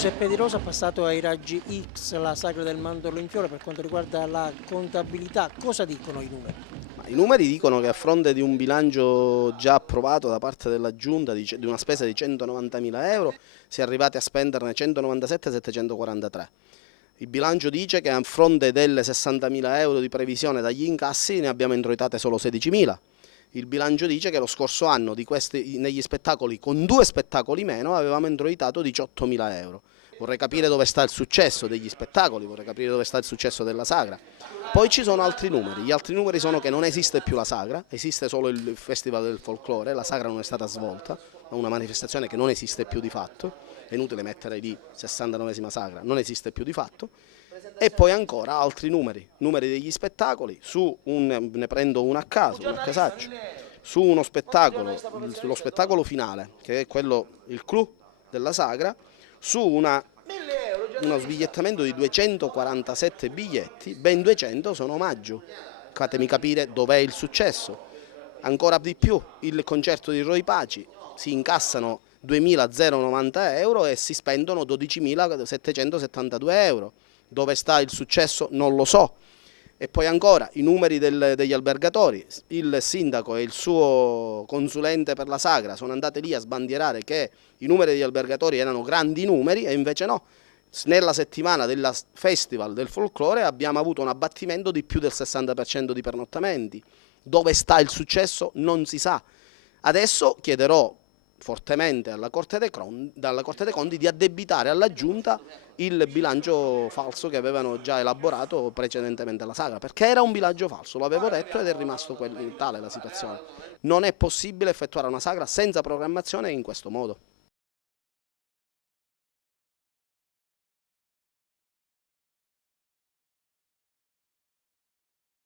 Giuseppe Di Rosa ha passato ai raggi X la sagra del mandorlo in fiore per quanto riguarda la contabilità. Cosa dicono i numeri? I numeri dicono che a fronte di un bilancio già approvato da parte della Giunta di una spesa di 190.000 euro si è arrivati a spenderne 197.743. Il bilancio dice che a fronte delle 60.000 euro di previsione dagli incassi ne abbiamo introitate solo 16.000. Il bilancio dice che lo scorso anno negli spettacoli, con 2 spettacoli meno, avevamo introitato 18.000 euro. Vorrei capire dove sta il successo degli spettacoli, vorrei capire dove sta il successo della sagra. Poi ci sono altri numeri, gli altri numeri sono che non esiste più la sagra, esiste solo il Festival del Folklore, la sagra non è stata svolta, è una manifestazione che non esiste più di fatto, è inutile mettere lì 69esima sagra, non esiste più di fatto. E poi ancora altri numeri degli spettacoli, ne prendo uno a caso, un casaccio, su uno spettacolo, lo spettacolo finale, che è quello, il clou della sagra, su uno sbigliettamento di 247 biglietti, ben 200 sono omaggio. Fatemi capire dov'è il successo. Ancora di più, il concerto di Roy Paci, si incassano 2.090 euro e si spendono 12.772 euro. Dove sta il successo non lo so. E poi ancora i numeri degli albergatori, il sindaco e il suo consulente per la sagra sono andati lì a sbandierare che i numeri degli albergatori erano grandi numeri e invece no. Nella settimana del Festival del Folklore abbiamo avuto un abbattimento di più del 60% di pernottamenti. Dove sta il successo non si sa. Adesso chiederò fortemente dalla Corte dei Conti di addebitare alla Giunta il bilancio falso che avevano già elaborato precedentemente alla sagra, perché era un bilancio falso, lo avevo detto ed è rimasto tale la situazione. Non è possibile effettuare una sagra senza programmazione in questo modo.